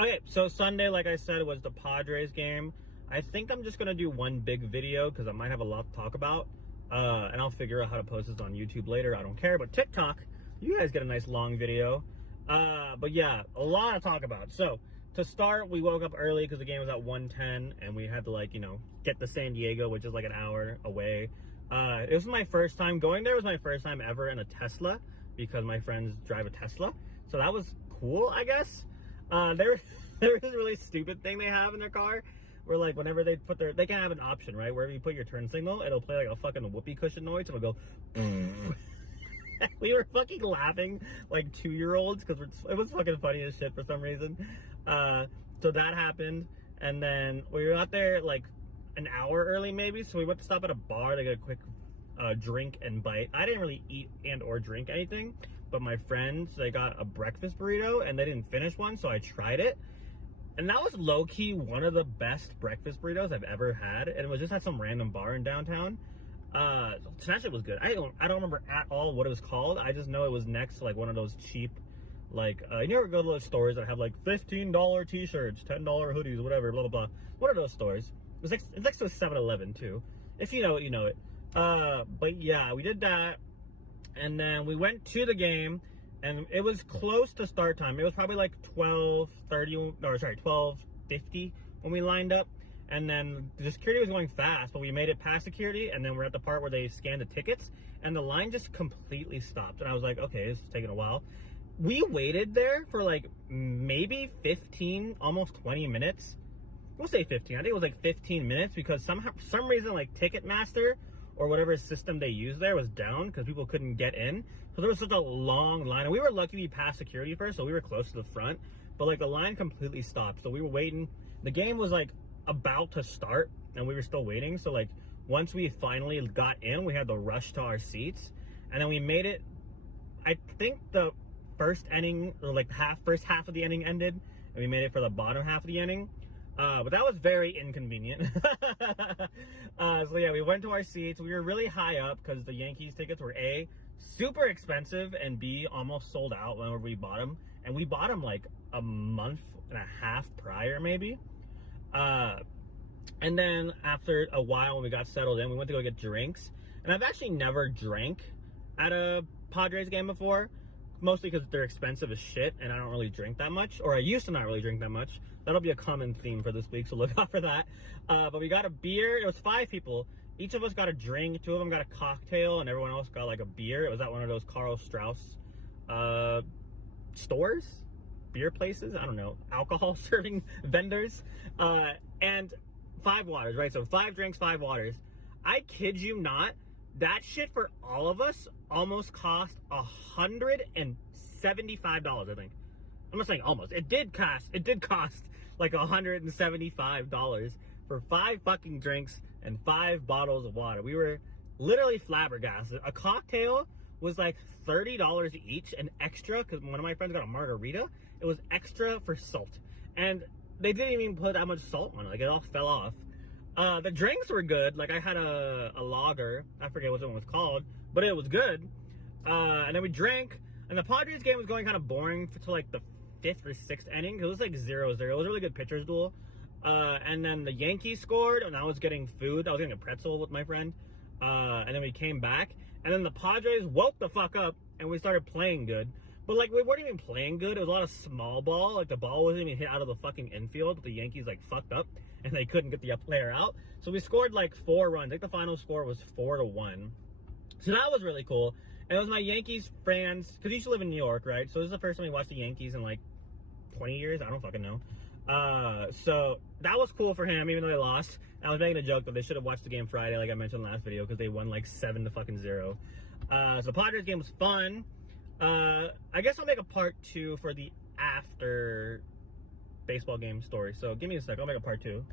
Okay, so Sunday, like I said, was the Padres game. I think I'm just gonna do one big video because I might have a lot to talk about. And I'll figure out how to post this on YouTube later. I don't care. But TikTok, you guys get a nice long video. But yeah, a lot to talk about. So to start, we woke up early because the game was at 1:10 and we had to get to San Diego, which is like an hour away. It was my first time going there. It was my first time ever in a Tesla because my friends drive a Tesla. So that was cool, I guess. There was a really stupid thing they have in their car where like whenever they can have an option, right? Wherever you put your turn signal, it'll play like a fucking whoopee cushion noise. It'll go we were fucking laughing like 2-year-olds because it was fucking funny as shit for some reason. So that happened, and then we were out there like an hour early maybe, so we went to stop at a bar to get a quick drink and bite. I didn't really eat and or drink anything, but my friends, they got a breakfast burrito and they didn't finish one, so I tried it. And that was low-key one of the best breakfast burritos I've ever had, and it was just at some random bar in downtown. So that shit was good. I don't remember at all what it was called. I just know it was next to like one of those cheap, like you never go to those stores that have like $15 t-shirts, $10 hoodies, whatever, blah blah blah. What are those stores? It's next to a 7-Eleven too. If you know it, you know it. But yeah, we did that, and then we went to the game, and it was close to start time. It was probably like 12:50 when we lined up. And then the security was going fast, but we made it past security, and then we're at the part where they scan the tickets, and the line just completely stopped. And I was like, okay, this is taking a while. We waited there for like maybe 15, almost 20 minutes. We'll say 15. I think it was like 15 minutes because for some reason, like Ticketmaster or whatever system they used there was down because people couldn't get in. So there was such a long line, and we were lucky we passed security first, so we were close to the front. But like the line completely stopped, so we were waiting. The game was like about to start and we were still waiting, so like once we finally got in, we had to rush to our seats, and then we made it. I think the first inning, or like first half of the inning ended, and we made it for the bottom half of the inning, but that was very inconvenient. So yeah, we went to our seats. We were really high up because the Yankees tickets were A, super expensive, and B, almost sold out whenever we bought them, and we bought them like a month and a half prior maybe. And then after a while, when we got settled in, we went to go get drinks. And I've actually never drank at a Padres game before, mostly because they're expensive as shit and I don't really drink that much, or I used to not really drink that much. That'll be a common theme for this week, so look out for that. But we got a beer. It was 5 people. Each of us got a drink. 2 of them got a cocktail, and everyone else got like a beer. It was at one of those Karl Strauss stores, beer places, I don't know, alcohol serving vendors, and 5 waters, right? So 5 drinks, 5 waters. I kid you not, that shit for all of us almost cost $175, I think. I'm not saying almost. It did cost like $175 for 5 fucking drinks and 5 bottles of water. We were literally flabbergasted. A cocktail was like $30 each, and extra, because one of my friends got a margarita. It was extra for salt, and they didn't even put that much salt on it. Like, it all fell off. The drinks were good. Like, I had a lager. I forget what it was called, but it was good. And then we drank, and the Padres game was going kind of boring to like the 5th or 6th inning. It was like 0-0. It was a really good pitcher's duel. And then the Yankees scored, and I was getting food. I was getting a pretzel with my friend. And then we came back, and then the Padres woke the fuck up, and we started playing good. But like, we weren't even playing good. It was a lot of small ball. Like, the ball wasn't even hit out of the fucking infield. The Yankees like fucked up, and they couldn't get the player out. So we scored like 4 runs. I think the final score was 4-1. So that was really cool. And it was my Yankees fans, because he used to live in New York, right? So this is the first time we watched the Yankees in like 20 years. I don't fucking know. So that was cool for him, even though they lost. I was making a joke that they should have watched the game Friday, like I mentioned in the last video, because they won like 7-0. So the Padres game was fun. I guess I'll make a part 2 for the after baseball game story. So give me a sec. I'll make a part 2.